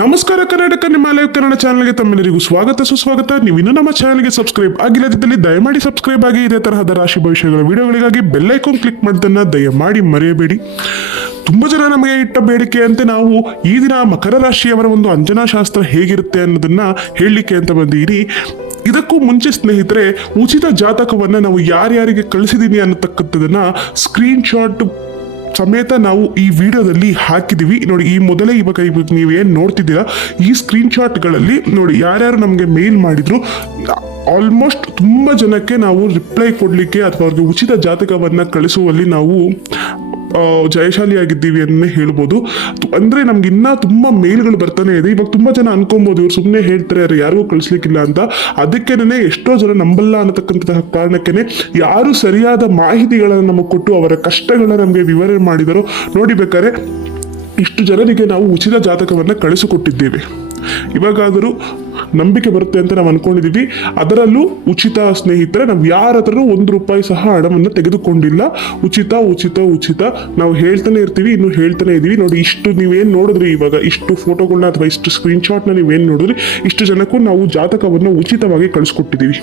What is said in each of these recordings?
ನಮಸ್ಕಾರ ಕರ್ನಾಟಕ, ನಿಮ್ಮ ಲೈವ್ ಕನ್ನಡ ಚಾನಲ್ಗೆ ತಮ್ಮೆಲ್ಲರಿಗೂ ಸ್ವಾಗತ, ಸುಸ್ವಾಗತ. ನೀವು ಇನ್ನೂ ನಮ್ಮ ಚಾನಲ್ಗೆ ಸಬ್ಸ್ಕ್ರೈಬ್ ಆಗಿಲ್ಲದಿದ್ದಲ್ಲಿ ದಯಮಾಡಿ ಸಬ್ಸ್ಕ್ರೈಬ್ ಆಗಿ, ಇದೇ ತರಹದ ರಾಶಿ ಭವಿಷ್ಯಗಳ ವಿಡಿಯೋಗಳಿಗಾಗಿ ಬೆಲ್ ಐಕಾನ್ ಕ್ಲಿಕ್ ಮಾಡೋದನ್ನ ದಯಮಾಡಿ ಮರೆಯಬೇಡಿ. ತುಂಬ ಜನ ನಮಗೆ ಇಟ್ಟ ಬೇಡಿಕೆಯಂತೆ ನಾವು ಈ ದಿನ ಮಕರ ರಾಶಿಯವರ ಒಂದು ಅಂಜನಾ ಶಾಸ್ತ್ರ ಹೇಗಿರುತ್ತೆ ಅನ್ನೋದನ್ನ ಹೇಳಲಿಕ್ಕೆ ಅಂತ ಬಂದಿರಿ ಇದಕ್ಕೂ ಮುಂಚೆ ಸ್ನೇಹಿತರೆ, ಉಚಿತ ಜಾತಕವನ್ನು ನಾವು ಯಾರ್ಯಾರಿಗೆ ಕಳಿಸಿದ್ದೀನಿ ಅನ್ನತಕ್ಕಂಥದ್ದನ್ನು ಸ್ಕ್ರೀನ್ ಶಾಟ್ ಸಮೇತ ನಾವು ಈ ವಿಡಿಯೋದಲ್ಲಿ ಹಾಕಿದ್ದೀವಿ ನೋಡಿ, ಈ ಮೊದಲೇ ಇವಾಗ ಇವಾಗ ನೀವೇನು ನೋಡ್ತಿದ್ದೀರಾ, ಈ ಸ್ಕ್ರೀನ್ ಶಾಟ್ಗಳಲ್ಲಿ ನೋಡಿ ಯಾರ್ಯಾರು ನಮಗೆ ಮೇಲ್ ಮಾಡಿದ್ರು ಆಲ್ಮೋಸ್ಟ್ ತುಂಬ ಜನಕ್ಕೆ ನಾವು ರಿಪ್ಲೈ ಕೊಡಲಿಕ್ಕೆ ಅಥವಾ ಅವ್ರಿಗೆ ಉಚಿತ ಜಾತಕವನ್ನು ಕಳಿಸುವಲ್ಲಿ ನಾವು ಜಯಶಾಲಿಯಾಗಿದ್ದೀವಿ ಅನ್ನೇ ಹೇಳ್ಬೋದು. ಅಂದರೆ ಅಂದ್ರೆ ನಮ್ಗೆ ಇನ್ನೂ ತುಂಬ ಮೇಲ್ಗಳು ಬರ್ತಾನೆ ಇದೆ. ಇವಾಗ ತುಂಬ ಜನ ಅನ್ಕೊಬೋದು, ಇವ್ರು ಸುಮ್ಮನೆ ಹೇಳ್ತಾರೆ ಯಾರು ಯಾರಿಗೂ ಕಳಿಸ್ಲಿಕ್ಕಿಲ್ಲ ಅಂತ. ಅದಕ್ಕೇನೆ ಎಷ್ಟೋ ಜನ ನಂಬಲ್ಲ ಅನ್ನತಕ್ಕಂತಹ ಕಾರಣಕ್ಕೇನೆ ಯಾರು ಸರಿಯಾದ ಮಾಹಿತಿಗಳನ್ನು ನಮಗೆ ಕೊಟ್ಟು ಅವರ ಕಷ್ಟಗಳನ್ನ ನಮಗೆ ವಿವರಣೆ ಮಾಡಿದರೋ, ನೋಡಿ ಬೇಕಾದ್ರೆ ಇಷ್ಟು ಜನರಿಗೆ ನಾವು ಉಚಿತ ಜಾತಕವನ್ನು ಕಳಿಸಿಕೊಟ್ಟಿದ್ದೇವೆ. ಇವಾಗಾದರೂ ನಂಬಿಕೆ ಬರುತ್ತೆ ಅಂತ ನಾವು ಅನ್ಕೊಂಡಿದೀವಿ. ಅದರಲ್ಲೂ ಉಚಿತ ಸ್ನೇಹಿತರೆ, ನಾವು ಯಾರ ಹತ್ರನೂ ಒಂದು ರೂಪಾಯಿ ಸಹ ಹಣವನ್ನು ತೆಗೆದುಕೊಂಡಿಲ್ಲ. ಉಚಿತ ಉಚಿತ ಉಚಿತ. ನಾವು ಹೇಳ್ತಾನೆ ಇರ್ತೀವಿ, ಇನ್ನು ಹೇಳ್ತಾನೆ ಇದೀವಿ. ನೋಡಿ, ಇಷ್ಟು ನೀವೇನು ನೋಡಿದ್ರಿ ಇವಾಗ? ಇಷ್ಟು ಫೋಟೋಗಳನ್ನ ಅಥವಾ ಇಷ್ಟು ಸ್ಕ್ರೀನ್ ಶಾಟ್ನ ನೀವೇನು ನೋಡಿದ್ರಿ? ಇಷ್ಟು ಜನಕ್ಕೂ ನಾವು ಜಾತಕವನ್ನು ಉಚಿತವಾಗಿ ಕಳಿಸ್ಕೊಟ್ಟಿದ್ದೀವಿ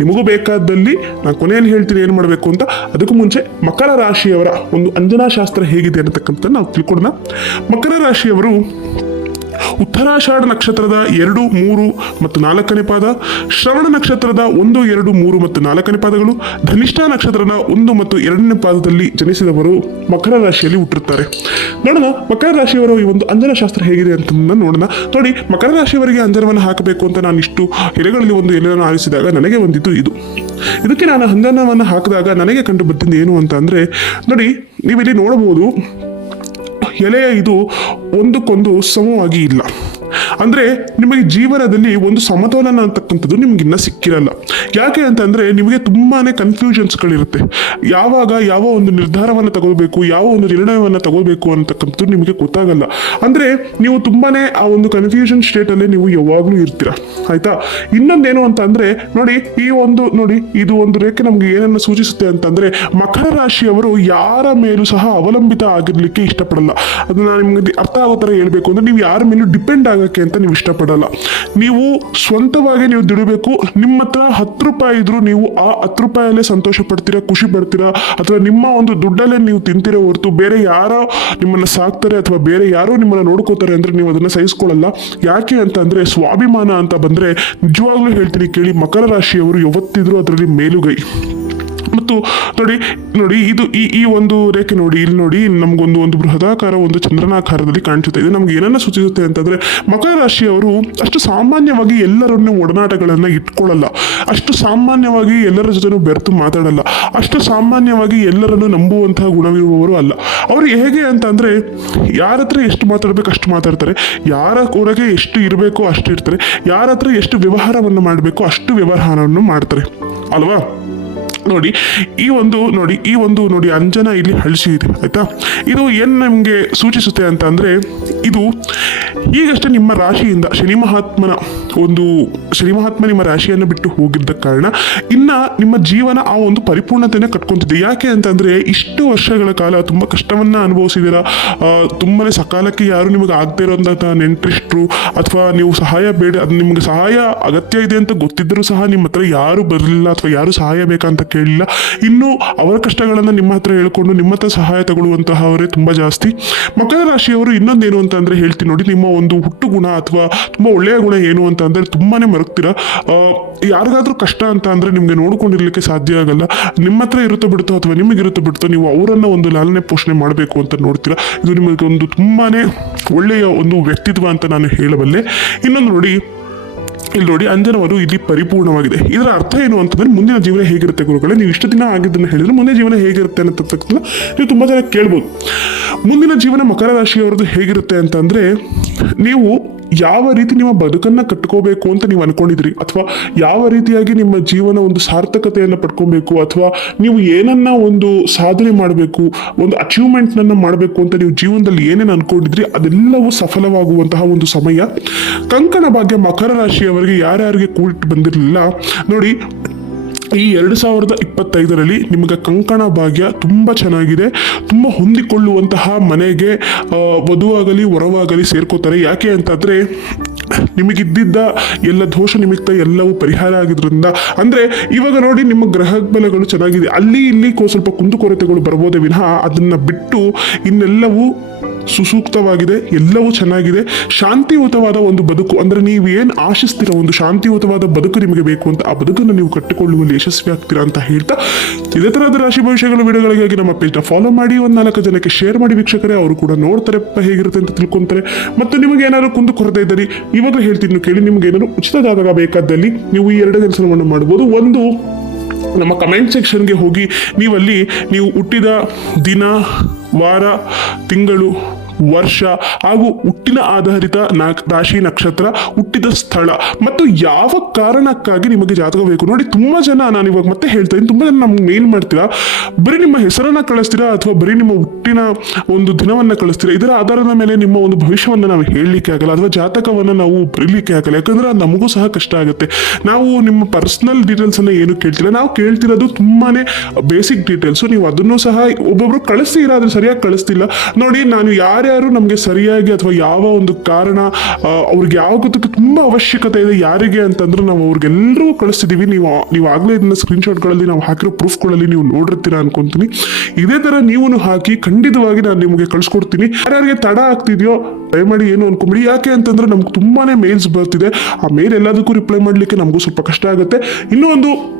ನಿಮಗೂ ಬೇಕಾದಲ್ಲಿ ನಾನು ಕೊನೆಯಲ್ಲಿ ಹೇಳ್ತೀನಿ ಏನು ಮಾಡಬೇಕು ಅಂತ. ಅದಕ್ಕೂ ಮುಂಚೆ ಮಕರ ರಾಶಿಯವರ ಒಂದು ಅಂಜನಾ ಶಾಸ್ತ್ರ ಹೇಗಿದೆ ಅನ್ನತಕ್ಕಂಥ ನಾವು ತಿಳ್ಕೊಳ್ಳೋಣ ಮಕರ ರಾಶಿಯವರು ಉತ್ತರಾಷಾಢ ನಕ್ಷತ್ರದ ಎರಡು, ಮೂರು ಮತ್ತು ನಾಲ್ಕನೇ ಪಾದ, ಶ್ರವಣ ನಕ್ಷತ್ರದ ಒಂದು, ಎರಡು, ಮೂರು ಮತ್ತು ನಾಲ್ಕನೇ ಪಾದಗಳು, ಧನಿಷ್ಠ ನಕ್ಷತ್ರದ ಒಂದು ಮತ್ತು ಎರಡನೇ ಪಾದದಲ್ಲಿ ಜನಿಸಿದವರು ಮಕರ ರಾಶಿಯಲ್ಲಿ ಹುಟ್ಟಿರುತ್ತಾರೆ. ನೋಡೋಣ, ಮಕರ ರಾಶಿಯವರು ಈ ಒಂದು ಅಂಜನ ಶಾಸ್ತ್ರ ಹೇಗಿದೆ ಅಂತ ನೋಡೋಣ. ನೋಡಿ, ಮಕರ ರಾಶಿಯವರಿಗೆ ಅಂಜನವನ್ನು ಹಾಕಬೇಕು ಅಂತ ನಾನು ಇಷ್ಟು ಎಲೆಗಳಲ್ಲಿ ಒಂದು ಎಲೆಯನ್ನು ಆರಿಸಿದಾಗ ನನಗೆ ಬಂದಿದ್ದು ಇದು. ಇದಕ್ಕೆ ನಾನು ಅಂಜನವನ್ನು ಹಾಕಿದಾಗ ನನಗೆ ಕಂಡು ಬಂದಿದ್ದು ಏನು ಅಂತ ಅಂದರೆ, ನೋಡಿ, ನೀವಿಲ್ಲಿ ನೋಡಬಹುದು ಎಲೆಯ ಇದು ಒಂದಕ್ಕೊಂದು ಸಮವಾಗಿ ಇಲ್ಲ. ಅಂದ್ರೆ ನಿಮಗೆ ಜೀವನದಲ್ಲಿ ಒಂದು ಸಮತೋಲನ ಅಂತಕ್ಕಂಥದ್ದು ನಿಮ್ಗೆ ಇನ್ನ ಸಿಕ್ಕಿರಲ್ಲ. ಯಾಕೆ ಅಂತಂದ್ರೆ ನಿಮಗೆ ತುಂಬಾನೇ ಕನ್ಫ್ಯೂಷನ್ಸ್ಗಳಿರುತ್ತೆ ಯಾವಾಗ ಯಾವ ಒಂದು ನಿರ್ಧಾರವನ್ನು ತಗೋಬೇಕು ಯಾವ ಒಂದು ನಿರ್ಣಯವನ್ನು ತಗೋಬೇಕು ಅಂತಕ್ಕಂಥದ್ದು ನಿಮಗೆ ಗೊತ್ತಾಗಲ್ಲ. ಅಂದ್ರೆ ನೀವು ತುಂಬಾನೇ ಆ ಒಂದು ಕನ್ಫ್ಯೂಷನ್ ಸ್ಟೇಟ್ ಅಲ್ಲಿ ನೀವು ಯಾವಾಗಲೂ ಇರ್ತೀರಾ. ಆಯ್ತಾ? ಇನ್ನೊಂದೇನು ಅಂತ ಅಂದ್ರೆ ನೋಡಿ, ಈ ಒಂದು ನೋಡಿ, ಇದು ಒಂದು ರೇಖೆ ನಮ್ಗೆ ಏನನ್ನ ಸೂಚಿಸುತ್ತೆ ಅಂತಂದ್ರೆ ಮಕರ ರಾಶಿಯವರು ಯಾರ ಮೇಲೂ ಸಹ ಅವಲಂಬಿತ ಆಗಿರ್ಲಿಕ್ಕೆ ಇಷ್ಟಪಡಲ್ಲ. ಅದನ್ನ ನಿಮ್ಗೆ ಅರ್ಥ ಆಗೋ ಥರ ಹೇಳ್ಬೇಕು. ಅಂದ್ರೆ ನೀವು ಯಾರ ಮೇಲೂ ಡಿಪೆಂಡ್ ಆಗಕ್ಕೆ ಅಂತ ನೀವು ಇಷ್ಟಪಡಲ್ಲ. ನೀವು ಸ್ವಂತವಾಗಿ ನೀವು ದುಡಿಬೇಕು, ನಿಮ್ಮ ಹತ್ರ ಹತ್ತು ರೂಪಾಯಿ ಇದ್ರೂ ನೀವು ಆ ಹತ್ತು ರೂಪಾಯಲ್ಲೇ ಸಂತೋಷ ಪಡ್ತೀರಾ ಖುಷಿ ಪಡ್ತೀರಾ, ಅಥವಾ ನಿಮ್ಮ ಒಂದು ದುಡ್ಡಲ್ಲೇ ನೀವು ತಿಂತೀರಾ ಹೊರತು ಬೇರೆ ಯಾರೋ ನಿಮ್ಮನ್ನ ಸಾಕ್ತಾರೆ ಅಥವಾ ಬೇರೆ ಯಾರೋ ನಿಮ್ಮನ್ನ ನೋಡ್ಕೋತಾರೆ ಅಂದ್ರೆ ನೀವು ಅದನ್ನು ಸಹಿಸ್ಕೊಳ್ಳಲ್ಲ. ಯಾಕೆ ಅಂತ ಅಂದರೆ ಸ್ವಾಭಿಮಾನ ಅಂತ ಬಂದ್ರೆ ನಿಜವಾಗ್ಲೂ ಹೇಳ್ತೀನಿ ಕೇಳಿ ಮಕರ ರಾಶಿಯವರು ಯಾವತ್ತಿದ್ರು ಅದರಲ್ಲಿ ಮೇಲುಗೈ. ಮತ್ತು ನೋಡಿ ನೋಡಿ, ಇದು ಈ ಈ ಒಂದು ರೇಖೆ ನೋಡಿ, ಇಲ್ಲಿ ನೋಡಿ, ನಮಗೊಂದು ಒಂದು ಬೃಹದಾಕಾರ, ಒಂದು ಚಂದ್ರನಾಕಾರದಲ್ಲಿ ಕಾಣಿಸುತ್ತೆ. ಇದು ನಮ್ಗೆ ಏನನ್ನ ಸೂಚಿಸುತ್ತೆ ಅಂತಂದ್ರೆ, ಮಕರ ರಾಶಿಯವರು ಅಷ್ಟು ಸಾಮಾನ್ಯವಾಗಿ ಎಲ್ಲರನ್ನೂ ಒಡನಾಟಗಳನ್ನ ಇಟ್ಕೊಳ್ಳಲ್ಲ. ಅಷ್ಟು ಸಾಮಾನ್ಯವಾಗಿ ಎಲ್ಲರ ಜೊತೆನೂ ಬೆರೆತು ಮಾತಾಡಲ್ಲ. ಅಷ್ಟು ಸಾಮಾನ್ಯವಾಗಿ ಎಲ್ಲರನ್ನು ನಂಬುವಂತಹ ಗುಣವಿರುವವರು ಅಲ್ಲ. ಅವರು ಹೇಗೆ ಅಂತ ಅಂದ್ರೆ ಯಾರ ಹತ್ರ ಎಷ್ಟು ಮಾತಾಡ್ಬೇಕು ಅಷ್ಟು ಮಾತಾಡ್ತಾರೆ. ಯಾರ ಹೊರಗೆ ಎಷ್ಟು ಇರಬೇಕು ಅಷ್ಟು ಇರ್ತಾರೆ. ಯಾರ ಹತ್ರ ಎಷ್ಟು ವ್ಯವಹಾರವನ್ನು ಮಾಡಬೇಕು ಅಷ್ಟು ವ್ಯವಹಾರವನ್ನು ಮಾಡ್ತಾರೆ. ಅಲ್ವಾ? ನೋಡಿ, ಈ ಒಂದು ನೋಡಿ, ಈ ಒಂದು ನೋಡಿ ಅಂಜನ ಇಲ್ಲಿ ಹಳಸಿ ಇದೆ, ಆಯ್ತಾ? ಇದು ಏನು ನಮಗೆ ಸೂಚಿಸುತ್ತೆ ಅಂತ ಅಂದರೆ, ಇದು ಈಗಷ್ಟೇ ನಿಮ್ಮ ರಾಶಿಯಿಂದ ಶನಿ ಮಹಾತ್ಮನ ಒಂದು ಶನಿ ಮಹಾತ್ಮ ನಿಮ್ಮ ರಾಶಿಯನ್ನು ಬಿಟ್ಟು ಹೋಗಿದ್ದ ಕಾರಣ ಇನ್ನ ನಿಮ್ಮ ಜೀವನ ಆ ಒಂದು ಪರಿಪೂರ್ಣತೆಯನ್ನು ಕಟ್ಕೊಂತಿದೆ. ಯಾಕೆ ಅಂತಂದರೆ, ಇಷ್ಟು ವರ್ಷಗಳ ಕಾಲ ತುಂಬ ಕಷ್ಟವನ್ನ ಅನುಭವಿಸಿದ್ದೀರಾ ತುಂಬಾನೇ ಸಕಾಲಕ್ಕೆ ಯಾರು ನಿಮಗೆ ಆಗದೇ ಇರೋಂಥ ನೆಂಟ್ರಿಸ್ಟ್ರು ಅಥವಾ ನೀವು ಸಹಾಯ ಬೇಡ, ಅದು ನಿಮಗೆ ಸಹಾಯ ಅಗತ್ಯ ಇದೆ ಅಂತ ಗೊತ್ತಿದ್ದರೂ ಸಹ ನಿಮ್ಮ ಹತ್ರ ಯಾರು ಬರಲಿಲ್ಲ ಅಥವಾ ಯಾರು ಸಹಾಯ ಬೇಕಂತ ಕೇಳಿಲ್ಲ ಇನ್ನು ಅವರ ಕಷ್ಟಗಳನ್ನು ನಿಮ್ಮ ಹತ್ರ ಹೇಳ್ಕೊಂಡು ನಿಮ್ಮ ಹತ್ರ ಸಹಾಯ ತಗೊಳ್ಳುವಂತಹವರೇ ತುಂಬ ಜಾಸ್ತಿ. ಮಕರ ರಾಶಿಯವರು ಇನ್ನೊಂದೇನು ಅಂತಂದ್ರೆ ಹೇಳ್ತೀನಿ ನೋಡಿ, ನಿಮ್ಮ ಒಂದು ಹುಟ್ಟು ಗುಣ ಅಥವಾ ತುಂಬ ಒಳ್ಳೆಯ ಗುಣ ಏನು ಅಂತ ಅಂದರೆ ತುಂಬಾ ಮರಗ್ತೀರಾ? ಯಾರಿಗಾದರೂ ಯಾರಿಗಾದ್ರೂ ಕಷ್ಟ ಅಂತ ಅಂದರೆ ನಿಮಗೆ ನೋಡ್ಕೊಂಡಿರ್ಲಿಕ್ಕೆ ಸಾಧ್ಯ ಆಗಲ್ಲ. ನಿಮ್ಮ ಹತ್ರ ಇರುತ್ತೋ ಬಿಡುತ್ತೋ ಅಥವಾ ನಿಮಗಿರುತ್ತೋ ಬಿಡುತ್ತೋ ನೀವು ಅವರನ್ನು ಒಂದು ಲಾಲನೆ ಪೋಷಣೆ ಮಾಡಬೇಕು ಅಂತ ನೋಡ್ತೀರಾ? ಇದು ನಿಮಗೆ ಒಂದು ತುಂಬಾ ಒಳ್ಳೆಯ ಒಂದು ವ್ಯಕ್ತಿತ್ವ ಅಂತ ನಾನು ಹೇಳಬಲ್ಲೆ. ಇನ್ನೊಂದು ನೋಡಿ ಇಲ್ಲಿ ನೋಡಿ ಅಂಜನವರು ಇಲ್ಲಿ ಪರಿಪೂರ್ಣವಾಗಿದೆ. ಇದರ ಅರ್ಥ ಏನು ಅಂತಂದ್ರೆ, ಮುಂದಿನ ಜೀವನ ಹೇಗಿರುತ್ತೆ ಗುರುಗಳೇ? ನೀವು ಇಷ್ಟು ದಿನ ಆಗಿದ್ದನ್ನು ಹೇಳಿದ್ರೆ ಮುಂದಿನ ಜೀವನ ಹೇಗಿರುತ್ತೆ ಅನ್ನತಕ್ಕಂಥ ನೀವು ತುಂಬ ಜನ ಕೇಳ್ಬೋದು. ಮುಂದಿನ ಜೀವನ ಮಕರ ರಾಶಿಯವರದ್ದು ಹೇಗಿರುತ್ತೆ ಅಂತಂದ್ರೆ, ನೀವು ಯಾವ ರೀತಿ ನಿಮ್ಮ ಬದುಕನ್ನ ಕಟ್ಕೋಬೇಕು ಅಂತ ನೀವು ಅನ್ಕೊಂಡಿದ್ರಿ? ಅಥವಾ ಯಾವ ರೀತಿಯಾಗಿ ನಿಮ್ಮ ಜೀವನ ಒಂದು ಸಾರ್ಥಕತೆಯನ್ನು ಪಡ್ಕೊಬೇಕು? ಅಥವಾ ನೀವು ಏನನ್ನ ಒಂದು ಸಾಧನೆ ಮಾಡಬೇಕು, ಒಂದು ಅಚೀವ್ಮೆಂಟ್ನನ್ನ ಮಾಡಬೇಕು ಅಂತ ನೀವು ಜೀವನದಲ್ಲಿ ಏನೇನು ಅನ್ಕೊಂಡಿದ್ರಿ, ಅದೆಲ್ಲವೂ ಸಫಲವಾಗುವಂತಹ ಒಂದು ಸಮಯ. ಕಂಕಣ ಭಾಗ್ಯ ಮಕರ ರಾಶಿಯವರಿಗೆ ಯಾರ್ಯಾರಿಗೆ ಕೂಟ್ ಬಂದಿರಲಿಲ್ಲ. ನೋಡಿ ಈ ಎರಡು ಸಾವಿರದ ಇಪ್ಪತ್ತೈದರಲ್ಲಿ ನಿಮಗೆ ಕಂಕಣ ಭಾಗ್ಯ ತುಂಬ ಚೆನ್ನಾಗಿದೆ. ತುಂಬ ಹೊಂದಿಕೊಳ್ಳುವಂತಹ ಮನೆಗೆ ವಧುವಾಗಲಿ, ವರವಾಗಲಿ ಸೇರ್ಕೋತಾರೆ. ಯಾಕೆ ಅಂತಂದರೆ ನಿಮಗಿದ್ದಿದ್ದ ಎಲ್ಲ ದೋಷ ನಿಮಿತ್ತ ಎಲ್ಲವೂ ಪರಿಹಾರ ಆಗಿದ್ರಿಂದ. ಅಂದರೆ ಇವಾಗ ನೋಡಿ ನಿಮ್ಮ ಗ್ರಹ ಬಲಗಳು ಚೆನ್ನಾಗಿದೆ. ಅಲ್ಲಿ ಇಲ್ಲಿ ಸ್ವಲ್ಪ ಕುಂದುಕೊರತೆಗಳು ಬರ್ಬೋದೇ ವಿನಃ ಅದನ್ನು ಬಿಟ್ಟು ಇನ್ನೆಲ್ಲವೂ ಸುಸೂಕ್ತವಾಗಿದೆ, ಎಲ್ಲವೂ ಚೆನ್ನಾಗಿದೆ. ಶಾಂತಿಯುತವಾದ ಒಂದು ಬದುಕು, ಅಂದರೆ ನೀವು ಏನು ಆಶಿಸ್ತೀರ ಒಂದು ಶಾಂತಿಯುತವಾದ ಬದುಕು ನಿಮಗೆ ಬೇಕು ಅಂತ ಆ ಬದುಕನ್ನು ನೀವು ಕಟ್ಟಿಕೊಳ್ಳುವಲ್ಲಿ ಯಶಸ್ವಿ ಆಗ್ತೀರಾ ಅಂತ ಹೇಳ್ತಾ ಇದೇ ಥರದ ರಾಶಿ ಭವಿಷ್ಯಗಳ ವಿಡಿಯೋಗಳಿಗಾಗಿ ನಮ್ಮ ಪೇಜ್ನ ಫಾಲೋ ಮಾಡಿ, ಒಂದು ನಾಲ್ಕು ಜನಕ್ಕೆ ಶೇರ್ ಮಾಡಿ ವೀಕ್ಷಕರೇ, ಅವರು ಕೂಡ ನೋಡ್ತಾರೆ ಹೇಗಿರುತ್ತೆ ಅಂತ ತಿಳ್ಕೊಂತಾರೆ. ಮತ್ತು ನಿಮಗೆ ಏನಾದ್ರು ಕುಂದು ಕೊರತೆ ಇದ್ದರೆ ಇವಾಗ ಹೇಳ್ತೀನಿ ಕೇಳಿ, ನಿಮಗೆ ಏನಾದ್ರು ಉಚಿತ ಜಾತಕ ಬೇಕಾದಲ್ಲಿ ನೀವು ಈ ಎರಡು ಕೆಲಸವನ್ನು ಮಾಡ್ಬೋದು. ಒಂದು ನಮ್ಮ ಕಮೆಂಟ್ ಸೆಕ್ಷನ್ಗೆ ಹೋಗಿ ನೀವಲ್ಲಿ ನೀವು ಹುಟ್ಟಿದ ದಿನ, ವಾರ, ತಿಂಗಳು, ವರ್ಷ ಹಾಗೂ ಹುಟ್ಟಿನ ಆಧಾರಿತ ರಾಶಿ ನಕ್ಷತ್ರ ಹುಟ್ಟಿದ ಸ್ಥಳ ಮತ್ತು ಯಾವ ಕಾರಣಕ್ಕಾಗಿ ನಿಮಗೆ ಜಾತಕ ಬೇಕು ನೋಡಿ ತುಂಬ ಜನ ನಾನು ಇವಾಗ ಮತ್ತೆ ಹೇಳ್ತಾ ಇದ್ದೀನಿ, ತುಂಬ ಜನ ನಮ್ಗೆ ಮೇಲ್ ಮಾಡ್ತೀರಾ, ಬರೀ ನಿಮ್ಮ ಹೆಸರನ್ನ ಕಳಿಸ್ತೀರಾ ಅಥವಾ ಬರೀ ನಿಮ್ಮ ಹುಟ್ಟಿನ ಒಂದು ದಿನವನ್ನು ಕಳಿಸ್ತೀರಾ. ಇದರ ಆಧಾರದ ಮೇಲೆ ನಿಮ್ಮ ಒಂದು ಭವಿಷ್ಯವನ್ನು ನಾವು ಹೇಳಲಿಕ್ಕೆ ಆಗಲ್ಲ, ಅಥವಾ ಜಾತಕವನ್ನು ನಾವು ಬರೀಲಿಕ್ಕೆ ಆಗಲ್ಲ. ಯಾಕಂದ್ರೆ ನಮಗೂ ಸಹ ಕಷ್ಟ ಆಗುತ್ತೆ. ನಾವು ನಿಮ್ಮ ಪರ್ಸನಲ್ ಡೀಟೇಲ್ಸನ್ನು ಏನು ಕೇಳ್ತಿಲ್ಲ. ನಾವು ಕೇಳ್ತಿರೋದು ತುಂಬಾನೇ ಬೇಸಿಕ್ ಡೀಟೇಲ್ಸ್ ನೀವು ಅದನ್ನು ಸಹ ಒಬ್ಬೊಬ್ರು ಕಳಿಸ್ತೀರಾ ಆದರೆ ಸರಿಯಾಗಿ ಕಳಿಸ್ತಿಲ್ಲ. ನೋಡಿ, ನಾನು ಯಾರ್ಯಾರು ನಮಗೆ ಸರಿಯಾಗಿ ಅಥವಾ ಯಾವ ಒಂದು ಕಾರಣ ಅವ್ರಿಗೆ ಯಾವ ಗೊತ್ತಕ್ಕೆ ತುಂಬ ಅವಶ್ಯಕತೆ ಇದೆ, ಯಾರಿಗೆ ಅಂತಂದ್ರೆ ನಾವು ಅವ್ರಿಗೆಲ್ಲರೂ ಕಳಿಸ್ತಿದ್ದೀವಿ ನೀವು ನೀವು ಆಗಲೇ ಇದನ್ನ ಸ್ಕ್ರೀನ್ಶಾಟ್ಗಳಲ್ಲಿ ನಾವು ಹಾಕಿರೋ ಪ್ರೂಫ್ಗಳಲ್ಲಿ ನೀವು ನೋಡಿರ್ತೀರಾ ಅನ್ಕೊಂತೀನಿ. ಇದೇ ಥರ ನೀವು ಹಾಕಿ ಖಂಡಿತವಾಗಿ ನಾನು ನಿಮಗೆ ಕಳಿಸ್ಕೊಡ್ತೀನಿ. ಯಾರ್ಯಾರಿಗೆ ತಡ ಆಗ್ತಿದೆಯೋ ಮಾಡಿ ಏನು ಅನ್ಕೊಂಬಿಡಿ. ಯಾಕೆ ಅಂತಂದ್ರೆ ನಮ್ಗೆ ತುಂಬಾನೇ ಮೇಲ್ಸ್ ಬರ್ತಿದೆ. ಆ ಮೇಲ್ ಎಲ್ಲದಕ್ಕೂ ರಿಪ್ಲೈ ಮಾಡಲಿಕ್ಕೆ ನಮಗೂ ಸ್ವಲ್ಪ ಕಷ್ಟ ಆಗುತ್ತೆ. ಇನ್ನೂ ಒಂದು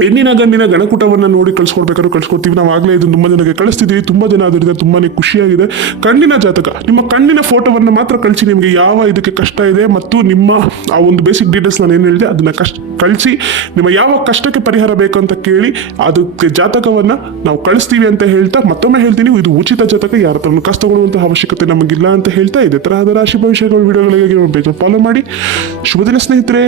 ಹೆಣ್ಣಿನ ಗಂಡಿನ ಗಣಕುಟವನ್ನು ನೋಡಿ ಕಳ್ಸ್ಕೊಡ್ಬೇಕಾದ್ರೆ ಕಳ್ಸ್ಕೊಡ್ತೀವಿ. ನಾವು ಆಗಲೇ ಇದು ತುಂಬ ಜನಕ್ಕೆ ಕಳಿಸ್ತಿದ್ದೀವಿ. ತುಂಬ ಜನ ಅದರಿಂದ ತುಂಬಾ ಖುಷಿಯಾಗಿದೆ. ಕಣ್ಣಿನ ಜಾತಕ, ನಿಮ್ಮ ಕಣ್ಣಿನ ಫೋಟೋವನ್ನು ಮಾತ್ರ ಕಳಿಸಿ ನಿಮಗೆ ಯಾವ ಇದಕ್ಕೆ ಕಷ್ಟ ಇದೆ ಮತ್ತು ನಿಮ್ಮ ಆ ಒಂದು ಬೇಸಿಕ್ ಡೀಟೇಲ್ಸ್ ನಾನು ಏನು ಹೇಳಿದೆ, ಅದನ್ನು ಕಷ್ಟ ಕಳಿಸಿ ನಿಮ್ಮ ಯಾವ ಕಷ್ಟಕ್ಕೆ ಪರಿಹಾರ ಬೇಕು ಅಂತ ಕೇಳಿ ಅದಕ್ಕೆ ಜಾತಕವನ್ನು ನಾವು ಕಳಿಸ್ತೀವಿ ಅಂತ ಹೇಳ್ತಾ ಮತ್ತೊಮ್ಮೆ ಹೇಳ್ತೀನಿ. ಇದು ಉಚಿತ ಜಾತಕ, ಯಾರ ಹತ್ರನೂ ಕಷ್ಟ ತಗೊಳ್ಳುವಂತಹ ಅವಶ್ಯಕತೆ ನಮಗಿಲ್ಲ ಅಂತ ಹೇಳ್ತಾ ಇದೆ. ತರಹದ ರಾಶಿ ಭವಿಷ್ಯಗಳ, ವಿಡಿಯೋಗಳಿಗಾಗಿ ನಮ್ಮ ಪೇಜ್ ಫಾಲೋ ಮಾಡಿ. ಶುಭ ದಿನ ಸ್ನೇಹಿತರೆ.